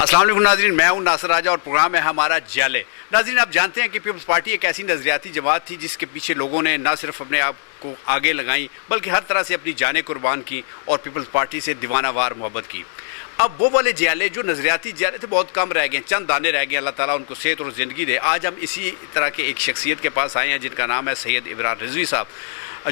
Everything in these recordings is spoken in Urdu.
السلام علیکم ناظرین، میں ہوں ناصر راجہ اور پروگرام ہے ہمارا جالے۔ ناظرین، آپ جانتے ہیں کہ پیپلز پارٹی ایک ایسی نظریاتی جماعت تھی جس کے پیچھے لوگوں نے نہ صرف اپنے آپ کو آگے لگائیں بلکہ ہر طرح سے اپنی جانیں قربان کی اور پیپلز پارٹی سے دیوانہ وار محبت کی۔ اب وہ والے جیالے جو نظریاتی جیالے تھے بہت کم رہ گئے، چند دانے رہ گئے۔ اللہ تعالیٰ ان کو صحت اور زندگی دے۔ آج ہم اسی طرح کے ایک شخصیت کے پاس آئے ہیں جن کا نام ہے سید ابرار رضوی صاحب،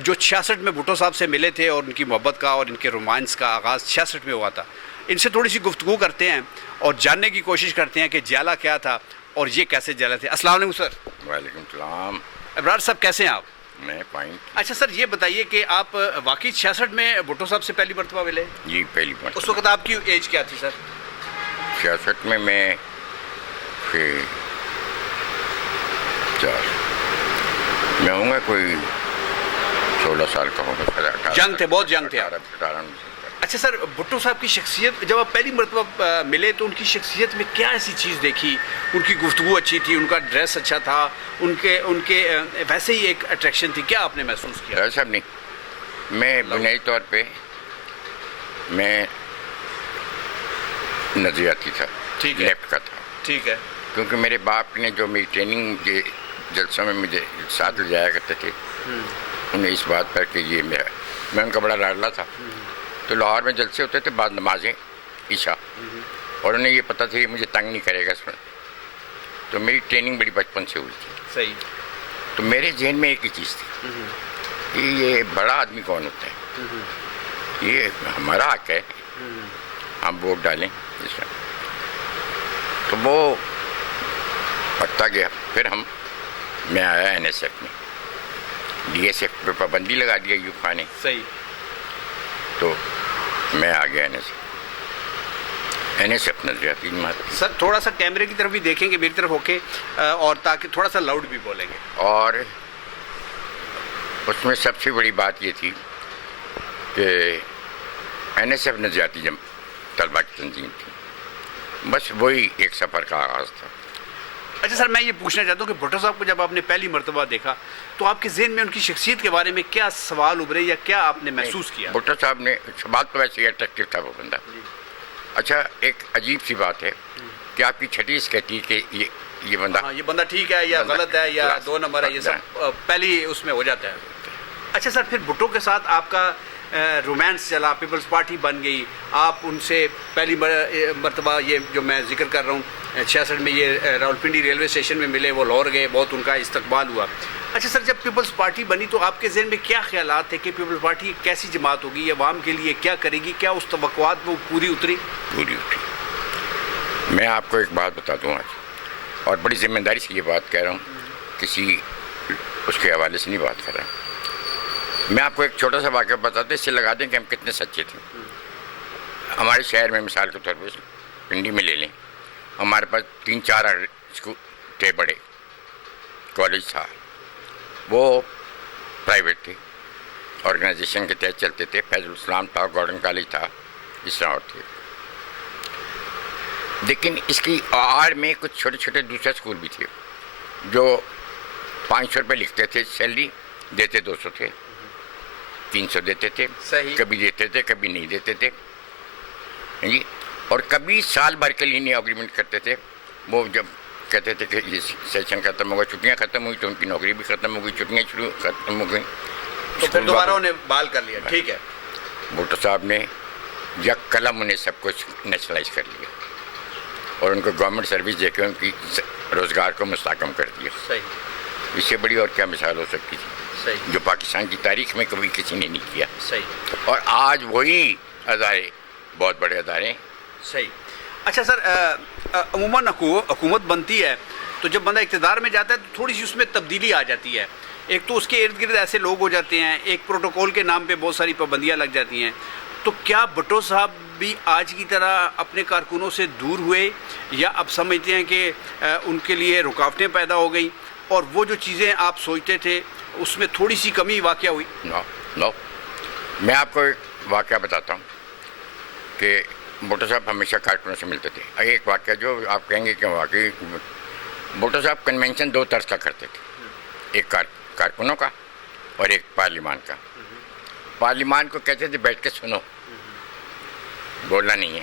جو 66 میں بھٹو صاحب سے ملے تھے اور ان کی محبت کا اور ان کے رومانس کا آغاز 66 میں ہوا تھا۔ ان سے تھوڑی سی گفتگو کرتے ہیں اور جاننے کی کوشش کرتے ہیں کہ جیالہ کیا تھا اور یہ کیسے جیالہ تھے۔ السلام علیکم سر۔ وعلیکم السلام۔ ابرار صاحب کیسے ہیں آپ؟ میں فائن۔ اچھا سر، یہ بتائیے کہ آپ واقعی 66 میں بھٹو صاحب سے پہلی مرتبہ ملے؟ جی پہلی مرتبہ۔ اس وقت آپ کی ایج کیا تھی سر؟ 66 میں میں ہوں گا کوئی 16 سال کا ہوگا۔ ینگ تھے، بہت ینگ تھے آپ۔ 18۔ اچھا سر، بھٹو صاحب کی شخصیت جب آپ پہلی مرتبہ ملے تو ان کی شخصیت میں کیا ایسی چیز دیکھی؟ ان کی گفتگو اچھی تھی، ان کا ڈریس اچھا تھا، ان کے ویسے ہی ایک اٹریکشن تھی، کیا آپ نے محسوس کیا؟ ایسا نہیں، میں بنیادی طور پہ میں نظریاتی تھا، ٹھیک ہے، لیفٹ کا تھا۔ ٹھیک ہے۔ کیونکہ میرے باپ نے جو میری ٹریننگ کے جلسوں میں مجھے ساتھ لے جایا کرتے تھے، انہیں اس بات پر کہ یہ میں ان کا بڑا لاڈلا تھا، تو لاہور میں جلسے ہوتے تھے بعد نمازیں عشاء، اور انہیں یہ پتہ تھا کہ مجھے تنگ نہیں کرے گا اس میں، تو میری ٹریننگ بڑی بچپن سے ہوئی تھی۔ صحیح۔ تو میرے ذہن میں ایک ہی چیز تھی کہ یہ بڑا آدمی کون ہوتا ہے، یہ ہمارا حق ہے، ہم ووٹ ڈالیں اس میں۔ تو وہ پڑھتا گیا، پھر میں آیا NSF میں، DSF پہ پابندی لگا دیا ایوب خان نے، صحیح۔ تو میں آ گیا NSF نظریاتی جماعت۔ سر تھوڑا سا کیمرے کی طرف بھی دیکھیں گے، میری طرف ہو کے، اور تاکہ تھوڑا سا لاؤڈ بھی بولیں گے۔ اور اس میں سب سے بڑی بات یہ تھی کہ NSF نظریاتی طلبہ کی تنظیم تھی، بس وہی ایک سفر کا آغاز تھا۔ اچھا سر، میں یہ پوچھنا چاہتا ہوں کہ بھٹو صاحب کو جب آپ نے پہلی مرتبہ دیکھا تو آپ کے ذہن میں ان کی شخصیت کے بارے میں کیا سوال ابھرے یا کیا آپ نے محسوس کیا؟ بھٹو صاحب نے سوال تو ویسے ہی اٹریکٹیو تھا وہ بندہ۔ اچھا، ایک عجیب سی بات ہے کہ آپ کی چھٹیس کہتی ہے کہ یہ بندہ ٹھیک ہے یا غلط ہے یا 2 نمبر ہے، یہ سب پہلی اس میں ہو جاتا ہے۔ اچھا سر، پھر بھٹو کے ساتھ آپ کا رومانس چلا، پیپلز پارٹی بن گئی، آپ ان سے پہلی مرتبہ یہ جو میں ذکر کر رہا ہوں 66 میں یہ راولپنڈی ریلوے اسٹیشن میں ملے، وہ لاہور گئے، بہت ان کا استقبال ہوا۔ اچھا سر، جب پیپلز پارٹی بنی تو آپ کے ذہن میں کیا خیالات تھے کہ پیپلز پارٹی ایک کیسی جماعت ہوگی، عوام کے لیے کیا کرے گی؟ کیا اس توقعات وہ پوری اتری؟ پوری اتری۔ میں آپ کو ایک بات بتا دوں آج، اور بڑی ذمہ داری سے یہ بات کہہ رہا ہوں، کسی اس کے حوالے سے نہیں بات کر رہا۔ میں آپ کو ایک چھوٹا سا واقعہ بتاتا ہوں، اس سے لگا دیں کہ ہم کتنے سچے تھے۔ ہمارے شہر میں مثال کے طور پر پنڈی میں لے لیں، ہمارے پاس 3-4 اسکول تھے، بڑے کالج تھا، وہ پرائیویٹ تھے، آرگنائزیشن کے تحت چلتے تھے۔ فیض الاسلام تھا، گورڈن کالج تھا، اس طرح اور تھے۔ لیکن اس کی آڑ میں کچھ چھوٹے چھوٹے دوسرے اسکول بھی تھے جو 500 روپے لکھتے تھے سیلری، دیتے 200 تھے، 300 دیتے تھے، کبھی دیتے تھے کبھی نہیں دیتے تھے جی، اور کبھی سال بھر کے لیے نہیں اگریمنٹ کرتے تھے۔ وہ جب کہتے تھے کہ یہ سیشن ختم ہوگا، چھٹیاں ختم ہوئی تو ان کی نوکری بھی ختم ہو گئی، چھٹیاں ختم ہو گئی تو پھر دوبارہ انہیں بحال کر لیا۔ ٹھیک ہے۔ بھٹو صاحب نے یک قلم انہیں سب کچھ نیشنلائز کر لیا اور ان کو گورنمنٹ سروس دے کے ان کی روزگار کو مستحکم کر دیا۔ صحیح۔ اس سے بڑی اور کیا مثال ہو سکتی تھی؟ صحیح۔ جو پاکستان کی تاریخ میں کبھی کسی نے نہیں کیا۔ صحیح۔ اور آج وہی ادارے بہت بڑے ادارے ہیں۔ صحیح۔ اچھا سر، عموماً حکومت بنتی ہے تو جب بندہ اقتدار میں جاتا ہے تو تھوڑی سی اس میں تبدیلی آ جاتی ہے۔ ایک تو اس کے ارد گرد ایسے لوگ ہو جاتے ہیں، ایک پروٹوکول کے نام پہ بہت ساری پابندیاں لگ جاتی ہیں۔ تو کیا بھٹو صاحب بھی آج کی طرح اپنے کارکنوں سے دور ہوئے یا اب سمجھتے ہیں کہ ان کے لیے رکاوٹیں پیدا ہو گئیں اور وہ جو چیزیں آپ سوچتے تھے اس میں تھوڑی سی کمی واقع ہوئی؟ نو، میں آپ کو ایک واقعہ بتاتا ہوں کہ بھٹو صاحب ہمیشہ کارکنوں سے ملتے تھے۔ ایک واقعہ جو آپ کہیں گے کہ واقعی بھٹو صاحب کنونشن 2 طرز کا کرتے تھے، ایک کارکنوں کا اور ایک پارلیمان کا۔ پارلیمان کو کہتے تھے بیٹھ کے سنو، بولنا نہیں ہے،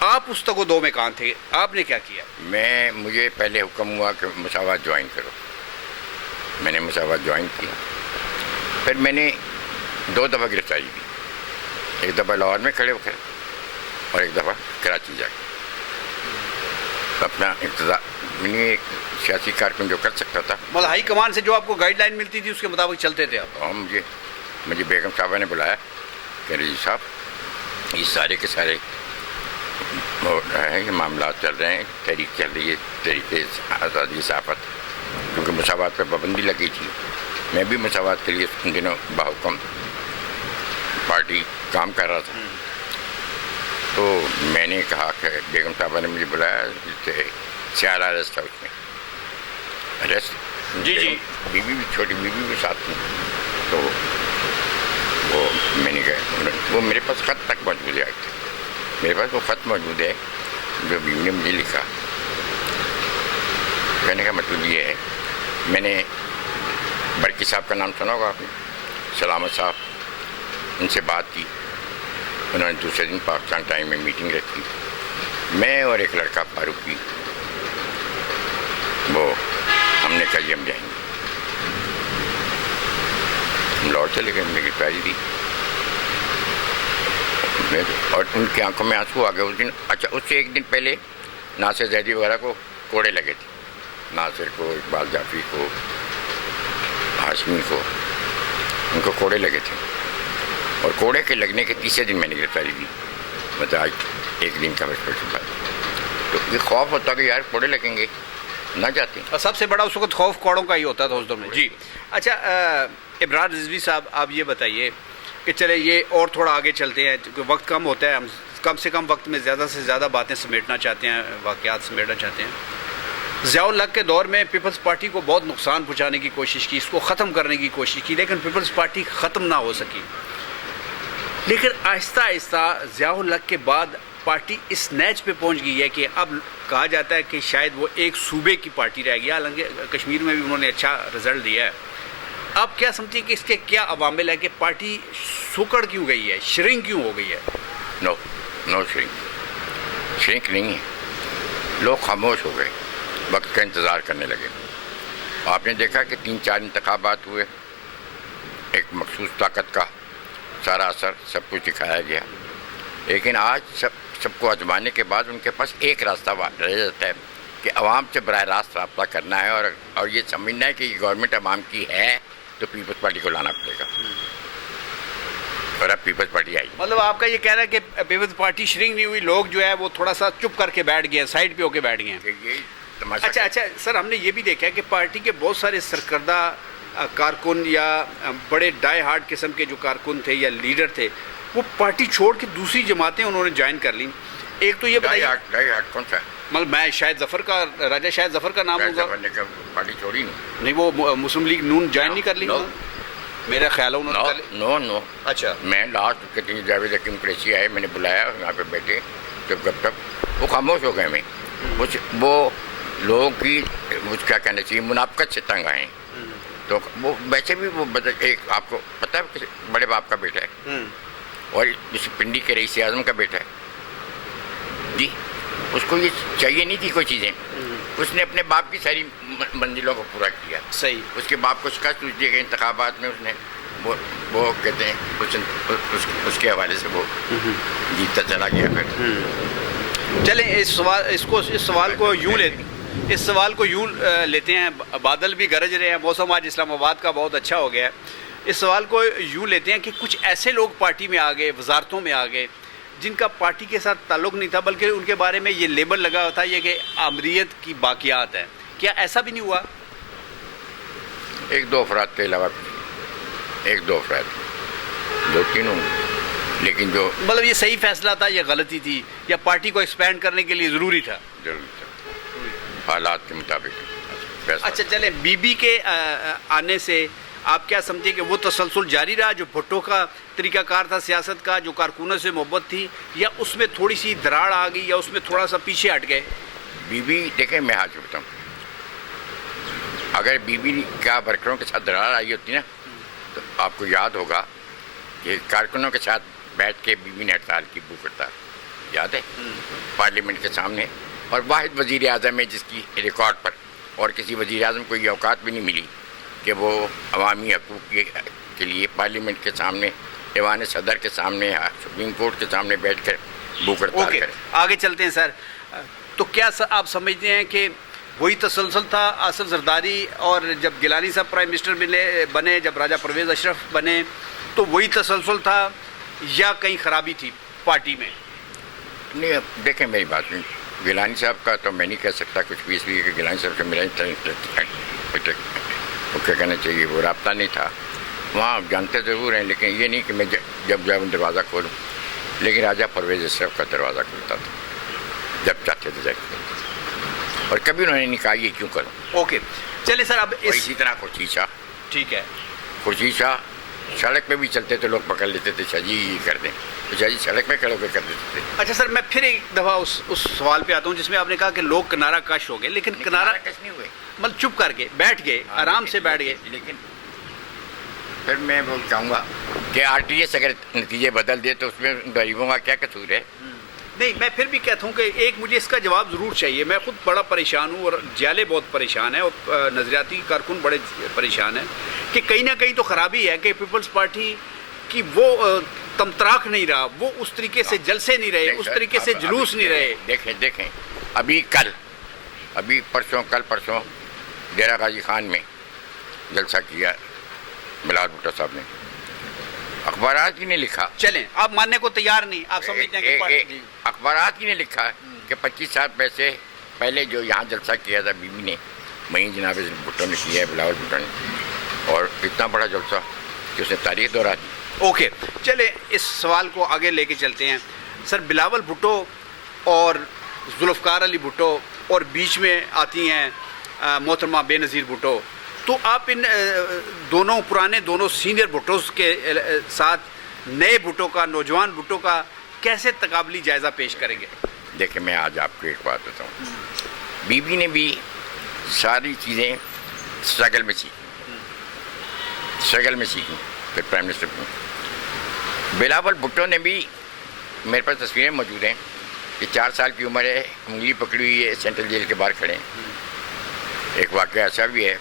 آپ اس تک و دو میں کہاں تھے؟ آپ نے کیا کیا؟ مجھے پہلے حکم ہوا کہ مساوات جوائن کرو. میں نے مساوات جوائن کیا. پھر میں نے 2 دفعہ گرفتاری کی. ایک دفعہ لاہور میں کھڑے ہو کر اور ایک دفعہ کراچی جا کے. اپنا اقتدار میں نے ایک سیاسی کارکن جو کر سکتا تھا. مطلب ہائی کمان سے جو آپ کو گائیڈ لائن ملتی تھی اس کے مطابق چلتے تھے آپ؟ اور مجھے بیگم صاحبہ نے بلایا کہ رضی صاحب یہ سارے کے سارے ہیں، یہ معاملات چل رہے ہیں، تحریک چل رہی ہے، تحریک آزادی صحافت، کیونکہ مساوات پہ پابندی لگی تھی. میں بھی مساوات کے لیے ان دنوں بحکم پارٹی کام کر رہا تھا. تو میں نے کہا کہ بیگم صاحبہ نے مجھے بلایا، سیال اریسٹ تھا اس میں، اریسٹ جی بیوی بھی، چھوٹی بیوی بھی ساتھ تھی. تو وہ میں نے کہا، وہ میرے پاس خط تک موجود ہے. میرے پاس وہ خط موجود ہے جو بیوی نے مجھے لکھا. کہنے کا مطلب یہ ہے، میں نے برقی صاحب کا نام سنا ہوگا آپ نے، سلامت صاحب، ان سے بات کی. انہوں نے دوسرے دن پاکستان ٹائم میں میٹنگ رکھی. میں اور ایک لڑکا فاروقی، وہ ہم نے کہا یہ ہم جائیں گے. ہم لاہور چلے گئے. ہم نے گرفتاری دی اور ان کی آنکھوں میں آنسو آ گئے اس دن. اچھا، اس سے ایک دن پہلے ناصر زیدی وغیرہ کو کوڑے لگے تھے. ناصر کو، اقبال جعفری کو، ہاشمی کو، ان کو کوڑے لگے تھے. اور کوڑے کے لگنے کے تیسرے دن میں نے گرفتاری دی. مطلب آج ایک دن کا بچپن بعد. تو یہ خوف ہوتا کہ یار کوڑے لگیں گے، نہ جاتے. اور سب سے بڑا اس وقت خوف کوڑوں کا ہی ہوتا تھا اس دور میں. جی اچھا، ابرار رضوی صاحب، آپ یہ بتائیے کہ چلے یہ اور تھوڑا آگے چلتے ہیں کیونکہ وقت کم ہوتا ہے. ہم کم سے کم وقت میں زیادہ سے زیادہ باتیں سمیٹنا چاہتے ہیں، واقعات سمیٹنا چاہتے ہیں. ضیاء الحق کے دور میں پیپلز پارٹی کو بہت نقصان پہنچانے کی کوشش کی، اس کو ختم کرنے کی کوشش کی، لیکن پیپلز پارٹی ختم نہ ہو سکی. لیکن آہستہ آہستہ ضیاء الحق کے بعد پارٹی اس نیچ پہ پہنچ گئی ہے کہ اب کہا جاتا ہے کہ شاید وہ ایک صوبے کی پارٹی رہ گیا. حالانکہ کشمیر میں بھی انہوں نے اچھا رزلٹ دیا ہے. آپ کیا سمجھتے ہیں کہ اس کے کیا عوامل ہے کہ پارٹی سکڑ کیوں گئی ہے، شرنک کیوں ہو گئی ہے؟ نو شرنک نہیں ہے. لوگ خاموش ہو گئے، وقت کا انتظار کرنے لگے. آپ نے دیکھا کہ 3-4 انتخابات ہوئے، ایک مخصوص طاقت کا سارا اثر سب کچھ دکھایا گیا. لیکن آج سب کو آزمانے کے بعد ان کے پاس ایک راستہ رہ جاتا ہے کہ عوام سے براہ راست رابطہ کرنا ہے اور یہ سمجھنا ہے کہ یہ گورنمنٹ عوام کی ہے تو پیپلز پارٹی کو لانا پڑے گا. اور اب پیپلز پارٹی آئی. مطلب آپ کا یہ کہہ رہا ہے کہ پیپلز پارٹی شرنک نہیں ہوئی، لوگ جو ہے وہ تھوڑا سا چپ کر کے بیٹھ گئے ہیں، سائڈ پہ ہو کے بیٹھ گئے ہیں. اچھا سر، ہم نے یہ بھی دیکھا ہے کہ پارٹی کے بہت سارے سرکردہ کارکن یا بڑے ڈائی ہارڈ قسم کے جو کارکن تھے یا لیڈر تھے، وہ پارٹی چھوڑ کے دوسری جماعتیں انہوں نے جوائن کر لیں. ایک تو یہ بتائیے، ڈائی ہارڈ کون سا ہے؟ مطلب میں شاہد ظفر کا، راجہ شاہد ظفر کا نام ہوگا. پارٹی چھوڑی نہیں، وہ مسلم لیگ نون جوائن نہیں کر لی. میرا خیال ہے انہوں نے نو. اچھا، میں لاسٹ کے دن جاوید حکیم قریشی آئے، میں نے بلایا، یہاں پہ بیٹھے جب گپ تک وہ خاموش ہو گئے. میں وہ لوگوں کی کیا کہنا چاہیے، منافقت سے تنگ آئے. تو وہ ویسے بھی وہ ایک آپ کو پتہ ہے بڑے باپ کا بیٹا ہے اور اس پنڈی کے رئیس اعظم کا بیٹا ہے. جی، اس کو یہ چاہیے نہیں تھی کوئی چیزیں. اس نے اپنے باپ کی ساری منزلوں کو پورا کیا. صحیح. اس کے باپ کو شکست دیے گئے انتخابات میں. اس نے وہ کہتے ہیں اس کے حوالے سے وہ جیتتا چلا گیا. پھر چلیں اس سوال کو یوں لیتے ہیں. بادل بھی گرج رہے ہیں، موسم آج اسلام آباد کا بہت اچھا ہو گیا ہے. اس سوال کو یوں لیتے ہیں کہ کچھ ایسے لوگ پارٹی میں آ گئے، وزارتوں میں آ گئے، جن کا پارٹی کے ساتھ تعلق نہیں تھا، بلکہ ان کے بارے میں یہ لیبل لگا تھا یہ کہ آمریت کی باقیات ہے. کیا ایسا بھی نہیں ہوا؟ 1-2 افراد کے علاوہ 1-2 افراد، 2-3 ہوں، لیکن جو مطلب یہ صحیح فیصلہ تھا یا غلطی تھی یا پارٹی کو ایکسپینڈ کرنے کے لیے ضروری تھا؟ ضروری تھا، حالات کے مطابق فیصلہ. اچھا چلیں، بی بی کے آنے سے آپ کیا سمجھیں کہ وہ تسلسل جاری رہا جو بھٹو کا طریقہ کار تھا سیاست کا، جو کارکنوں سے محبت تھی، یا اس میں تھوڑی سی دراڑ آ گئی یا اس میں تھوڑا سا پیچھے ہٹ گئے؟ بی بی دیکھیں، میں آج بتاؤں، اگر بی بی کا ورکروں کے ساتھ دراڑ آئی ہوتی نا تو آپ کو یاد ہوگا کہ کارکنوں کے ساتھ بیٹھ کے بی بی نے ہڑتال کی بو کرتا. یاد ہے پارلیمنٹ کے سامنے، اور واحد وزیر اعظم ہے جس کی ریکارڈ پر، اور کسی وزیر اعظم کو یہ اوقات بھی نہیں ملی کہ وہ عوامی حقوق کے لیے پارلیمنٹ کے سامنے، ایوان صدر کے سامنے، سپریم کورٹ کے سامنے بیٹھ کر بھوک ہڑتال کرے۔ آگے چلتے ہیں سر، تو کیا آپ سمجھتے ہیں کہ وہی تسلسل تھا آصف زرداری، اور جب گیلانی صاحب پرائم منسٹر بنے، جب راجہ پرویز اشرف بنے، تو وہی تسلسل تھا یا کہیں خرابی تھی پارٹی میں؟ نہیں، اب دیکھیں میری بات نہیں، گیلانی صاحب کا تو میں نہیں کہہ سکتا کچھ بھی، اس لیے کہ گیلانی صاحب کا میرا وہ کیا کہنا چاہیے، وہ رابطہ نہیں تھا وہاں، جانتے ضرور ہیں، لیکن یہ نہیں کہ میں جب دروازہ کھولوں، لیکن راجہ پرویز اشرف کا دروازہ کھلتا تھا جب چاہتے تھے اور کبھی انہوں نے نہیں کہا یہ کیوں کروں۔ اوکے، چلے سر اب اسی طرح خورشید شاہ، ٹھیک ہے، خورشید شاہ سڑک پہ بھی چلتے تھے، لوگ پکڑ لیتے تھے، شاہ جی یہ کر دیں، تو شاہ جی سڑک پہ کھڑے ہو کے کر دیتے تھے۔ اچھا سر، میں پھر ایک دفعہ اس سوال پہ آتا ہوں جس میں آپ نے کہا کہ لوگ کنارہ کش ہو گئے، لیکن کنارہ کش نہیں ہوئے، مطلب چپ کر کے بیٹھ گئے، آرام سے بیٹھ گئے، لیکن پھر میں وہ چاہوں گا کہ آر ٹی ایس اگر نتیجے بدل دے تو اس میں غریبوں کا کیا قصور ہے؟ نہیں، میں پھر بھی کہتا ہوں کہ ایک مجھے اس کا جواب ضرور چاہیے، میں خود بڑا پریشان ہوں اور جیالے بہت پریشان ہے، اور نظریاتی کارکن بڑے پریشان ہیں کہ کہیں نہ کہیں تو خرابی ہے کہ پیپلز پارٹی کی وہ تمتراک نہیں رہا، وہ اس طریقے سے جلسے نہیں رہے، اس طریقے سے جلوس نہیں رہے۔ دیکھیں ابھی پرسوں ڈیرہ غازی خان میں جلسہ کیا بلاول بھٹو صاحب نے، اخبارات کی نے لکھا، چلیں آپ ماننے کو تیار نہیں، آپ سمجھتے ہیں کہ اخبارات کی نے لکھا کہ 25 سال پہلے جو یہاں جلسہ کیا تھا بی بی نے، وہیں جناب بھٹو نے کیا ہے، بلاول بھٹو نے، اور اتنا بڑا جلسہ کہ اس نے تاریخ دہرا دی۔ اوکے، چلے اس سوال کو آگے لے کے چلتے ہیں سر۔ بلاول بھٹو اور ذوالفقار علی بھٹو اور بیچ میں آتی ہیں محترمہ بے نظیر بھٹو، تو آپ ان دونوں سینئر بھٹوز کے ساتھ نئے بھٹو کا، نوجوان بھٹو کا کیسے تقابلی جائزہ پیش کریں گے؟ دیکھیں میں آج آپ کو ایک بات بتاؤں، بی بی نے بھی ساری چیزیں اسٹرگل میں سیکھی، پھر پرائم منسٹر کو۔ بلاول بھٹو نے بھی، میرے پاس تصویریں موجود ہیں کہ 4 سال کی عمر ہے، انگلی پکڑی ہوئی ہے، سینٹرل جیل کے باہر کھڑے ہیں۔ ایک واقعہ ایسا بھی ہے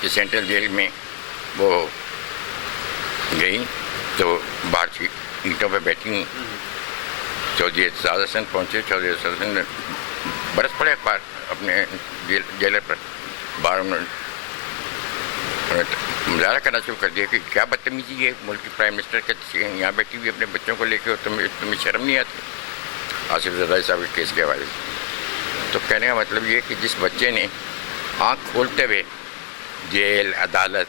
کہ سینٹرل جیل میں وہ گئی تو باہر اینٹوں پہ بیٹھی ہوں، چودھری اعتزاز حسن پہنچے، چودھری اعتزاز حسن نے برس پڑے اخبار اپنے جیلر پر، باہر انہوں نے مظاہرہ کرنا شروع کر دیا کہ کیا بدتمیزی ہے، ملک کی پرائم منسٹر کے یہاں بیٹھی ہوئی اپنے بچوں کو لے کے، تمہیں شرم نہیں آتی؟ آصف زرداری صاحب کے کیس کے حوالے سے تو کہنے کا مطلب یہ کہ جس بچے نے آنکھ کھولتے ہوئے جیل، عدالت،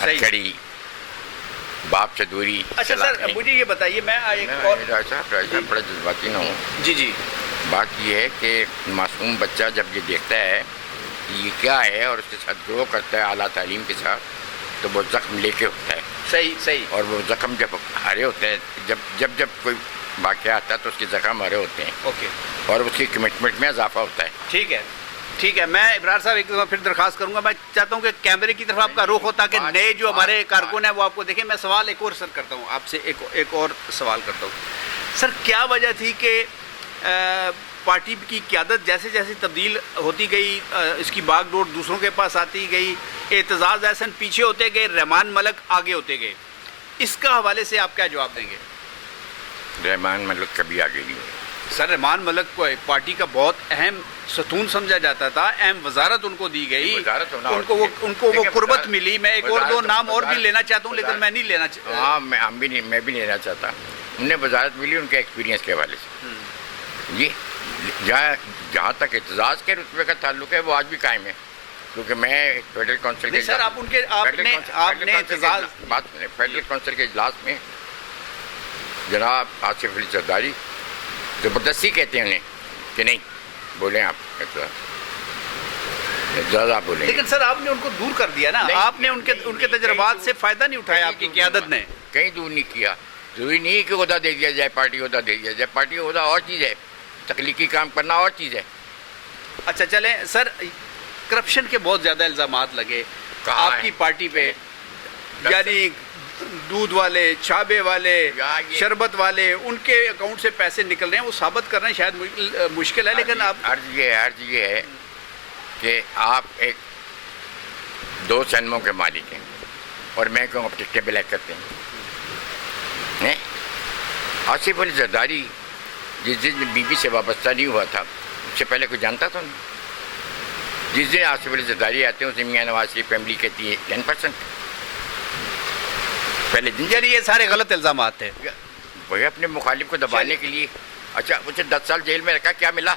ہتھکڑی، باپ سے دوری۔ اچھا سر مجھے یہ بتائیے، میں راج صاحب بڑا جذباتی نہ ہوں، جی بات یہ ہے کہ معصوم بچہ جب یہ دیکھتا ہے کہ یہ کیا ہے اور اس کے ساتھ گرو کرتا ہے اعلیٰ تعلیم کے ساتھ، تو وہ زخم لے کے ہوتا ہے، صحیح، اور وہ زخم جب ہرے ہوتے ہیں، جب کوئی واقعہ آتا ہے تو اس کے زخم ہرے ہوتے ہیں، اوکے، اور اس کی کمٹمنٹ میں اضافہ ہوتا ہے۔ ٹھیک ہے، میں ابرار صاحب ایک دفعہ پھر درخواست کروں گا، میں چاہتا ہوں کہ کیمرے کی طرف آپ کا رخ ہو تاکہ نئے جو ہمارے کارکن ہیں وہ آپ کو دیکھیں۔ میں سوال ایک اور سر کرتا ہوں آپ سے، ایک اور سوال کرتا ہوں سر، کیا وجہ تھی کہ پارٹی کی قیادت جیسے جیسے تبدیل ہوتی گئی، اس کی باغ ڈور دوسروں کے پاس آتی گئی، اعتزاز احسن پیچھے ہوتے گئے، رحمان ملک آگے ہوتے گئے، اس کا حوالے سے آپ کیا جواب دیں گے؟ رحمان ملک کبھی آگے نہیں ہوئے سر۔ رحمان ملک کو پارٹی کا بہت اہم ستون سمجھا جاتا تھا، اہم وزارت ان کو دی گئی، ان کو وہ قربت ملی۔ میں ایک اور دو نام اور بھی لینا چاہتا ہوں لیکن میں نہیں لینا چاہتا، ہاں میں بھی لینا چاہتا، انہیں وزارت ملی ان کے ایکسپیرینس کے حوالے سے جی۔ جہاں تک اعتزاز کے رتبے کا تعلق ہے وہ آج بھی قائم ہے، کیونکہ میں فیڈرل کونسل کے سر آپ نے اعتزاز بات سنیں، فیڈرل کونسل کے اجلاس میں جناب آصف علی زرداری زبردستی کہتے ہیں انہیں کہ نہیں بولیں آپ اعتزاز آپ بولیں، لیکن سر آپ نے ان کو دور کر دیا نا، آپ نے ان کے تجربات سے فائدہ نہیں اٹھایا آپ کی قیادت نے، کہیں دور نہیں کیا۔ ضروری نہیں ہے کہ عہدہ دے دیا جائے، پارٹی عہدہ دے دیا جائے، پارٹی عہدہ اور چیز ہے، تخلیقی کام کرنا اور چیز ہے۔ اچھا چلیں سر، کرپشن کے بہت زیادہ الزامات لگے آپ کی پارٹی پہ، یعنی دودھ والے، چابے والے، یہاں یہ- شربت والے، ان کے اکاؤنٹ سے پیسے نکل رہے ہیں، وہ ثابت کرنا شاید مشکل ہے، لیکن آپ عرض یہ ہے کہ آپ ایک 2 سینموں کے مالک ہیں اور میں کہوں اب ٹکٹیں بلیک کرتے ہیں. آصف علی زرداری جس دن بی بی سے وابستہ نہیں ہوا تھا اس سے پہلے کوئی جانتا تھا نہیں. جس دن آصف علی زرداری آتے ہیں اسے میاں نواز شریف فیملی کہتی ہے 10%. پہلے دن یعنی یہ سارے غلط الزامات تھے. وہی اپنے مخالف کو دبانے کے لیے. اچھا اسے 10 سال جیل میں رکھا، کیا ملا؟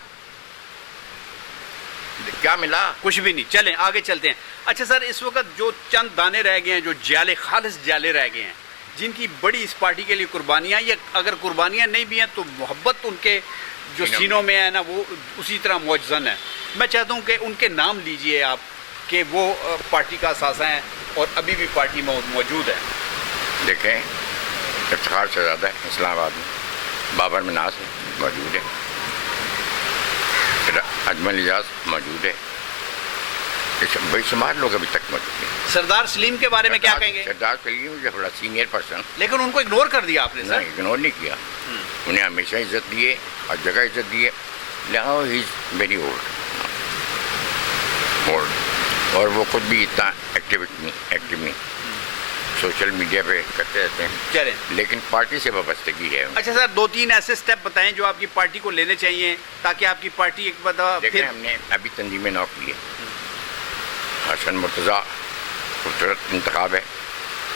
کیا ملا؟ کچھ بھی نہیں. چلیں آگے چلتے ہیں. اچھا سر، اس وقت جو چند دانے رہ گئے ہیں، جو جالے، خالص جالے رہ گئے ہیں، جن کی بڑی اس پارٹی کے لیے قربانیاں، یا اگر قربانیاں نہیں بھی ہیں تو محبت ان کے جو سینوں میں ہے نا وہ اسی طرح موجزن ہے. میں چاہتا ہوں کہ ان کے نام لیجئے آپ کہ وہ پارٹی کا اثاثہ ہیں اور ابھی بھی پارٹی میں موجود ہیں. دیکھیں، افتخار شہزادہ اسلام آباد میں، بابر مناس موجود ہے، اجمل اجاز موجود ہے، بے شمار لوگ ابھی تک موجود ہیں. سردار سلیم کے بارے میں کیا کہیں گے؟ سردار سلیم جو بڑا سینئر پرسن، لیکن ان کو اگنور کر دیا آپ نے سر. اگنور نہیں کیا. انہیں ہمیشہ عزت دی ہے، ہر جگہ عزت دی ہے. لہٰذا ہی از ویری اولڈ، اور وہ خود بھی اتنا ایکٹیو نہیں، سوشل میڈیا پہ کرتے رہتے ہیں، چلیں. لیکن پارٹی سے وابستگی ہے. اچھا سر، 2-3 ایسے سٹیپ بتائیں جو آپ کی پارٹی کو لینے چاہیے تاکہ آپ کی پارٹی ایک بار دیکھیں، پھر ہم نے ابھی تنظیم نو کی ہے. حسن مرتضیٰ خوبصورت انتخاب ہے،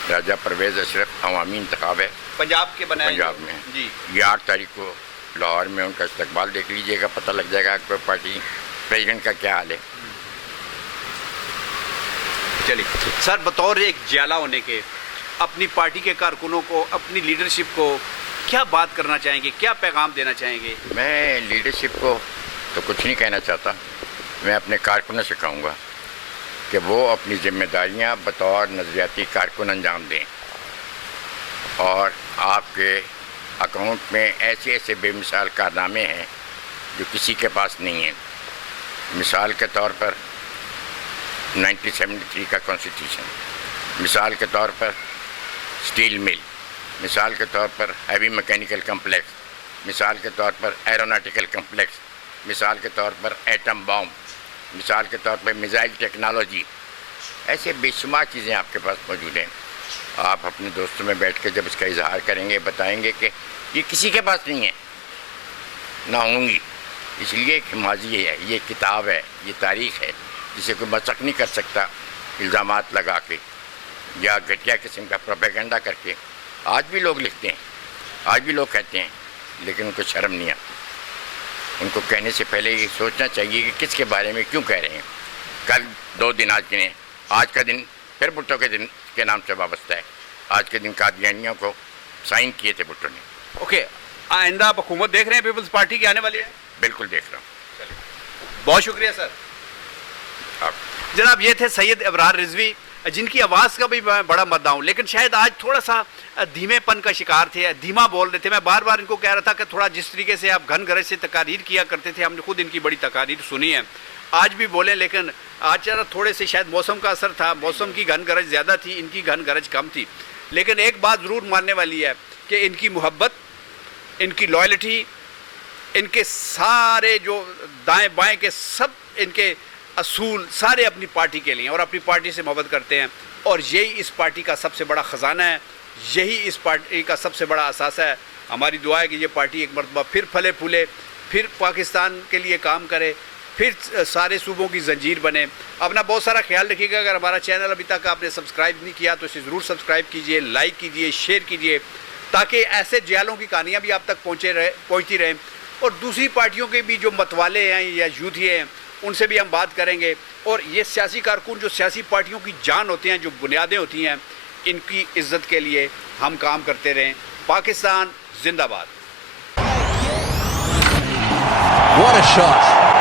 راجہ پرویز اشرف عوامی انتخاب ہے پنجاب کے بنائے پنجاب میں. جی. یہ 8 تاریخ کو لاہور میں ان کا استقبال دیکھ لیجئے گا، پتہ لگ جائے گا کہ پارٹی پریزیڈنٹ کا کیا حال ہے. چلیے سر، بطور ایک جیالہ ہونے کے اپنی پارٹی کے کارکنوں کو، اپنی لیڈرشپ کو کیا بات کرنا چاہیں گے، کیا پیغام دینا چاہیں گے؟ میں لیڈرشپ کو تو کچھ نہیں کہنا چاہتا. میں اپنے کارکنوں سے کہوں گا کہ وہ اپنی ذمہ داریاں بطور نظریاتی کارکن انجام دیں، اور آپ کے اکاؤنٹ میں ایسے بے مثال کارنامے ہیں جو کسی کے پاس نہیں ہیں. مثال کے طور پر 1973 کا کانسٹیٹیوشن، مثال کے طور پر اسٹیل مل، مثال کے طور پر ہیوی میکینیکل کمپلیکس، مثال کے طور پر ایروناٹیکل کمپلیکس، مثال کے طور پر ایٹم بام، مثال کے طور پر میزائل ٹیکنالوجی. ایسے بے شمار چیزیں آپ کے پاس موجود ہیں. آپ اپنے دوستوں میں بیٹھ کے جب اس کا اظہار کریں گے، بتائیں گے کہ یہ کسی کے پاس نہیں ہے، نہ ہوں گی. اس لیے کہ ماضی ہے، یہ کتاب ہے، یہ تاریخ ہے جسے کوئی مسخ نہیں کر سکتا الزامات لگا کے یا گھٹیا قسم کا پروپیگنڈا کر کے. آج بھی لوگ لکھتے ہیں، آج بھی لوگ کہتے ہیں، لیکن ان کو شرم نہیں آتی. ان کو کہنے سے پہلے یہ سوچنا چاہیے کہ کس کے بارے میں کیوں کہہ رہے ہیں. کل 2 دن آج گنے، آج کا دن پھر بھٹو کے دن کے نام سے وابستہ ہے. آج کے دن قادیانیوں کو سائن کیے تھے بھٹو نے. اوکے، آئندہ آپ حکومت دیکھ رہے ہیں پیپلز پارٹی کی آنے والی ہے؟ بالکل دیکھ رہا ہوں. بہت شکریہ سر. آپ جناب یہ تھے سید ابرار رضوی، جن کی آواز کا بھی میں بڑا مداح ہوں، لیکن شاید آج تھوڑا سا دھیمے پن کا شکار تھے، دھیما بول رہے تھے. میں بار بار ان کو کہہ رہا تھا کہ تھوڑا جس طریقے سے آپ گھن گرج سے تقاریر کیا کرتے تھے، ہم نے خود ان کی بڑی تقاریر سنی ہے، آج بھی بولیں. لیکن آج ذرا تھوڑے سے شاید موسم کا اثر تھا، موسم کی گھن گرج زیادہ تھی، ان کی گھن گرج کم تھی. لیکن ایک بات ضرور ماننے والی ہے کہ ان کی محبت، ان کی لائلٹی، ان کے سارے جو دائیں بائیں کے سب ان کے اصول سارے اپنی پارٹی کے لیے اور اپنی پارٹی سے محبت کرتے ہیں. اور یہی اس پارٹی کا سب سے بڑا خزانہ ہے، یہی اس پارٹی کا سب سے بڑا اثاثہ ہے. ہماری دعا ہے کہ یہ پارٹی ایک مرتبہ پھر پھلے پھولے، پھر پاکستان کے لیے کام کرے، پھر سارے صوبوں کی زنجیر بنے. اپنا بہت سارا خیال رکھیے گا. اگر ہمارا چینل ابھی تک آپ نے سبسکرائب نہیں کیا تو اسے ضرور سبسکرائب کیجئے، لائک کیجئے، شیئر کیجئے، تاکہ ایسے جیالوں کی کہانیاں بھی آپ تک پہنچتی رہیں. اور دوسری پارٹیوں کے بھی جو متوالے ہیں یا یوتھیے ہیں ان سے بھی ہم بات کریں گے. اور یہ سیاسی کارکن جو سیاسی پارٹیوں کی جان ہوتے ہیں، جو بنیادیں ہوتی ہیں، ان کی عزت کے لیے ہم کام کرتے رہیں. پاکستان زندہ باد. What a shot.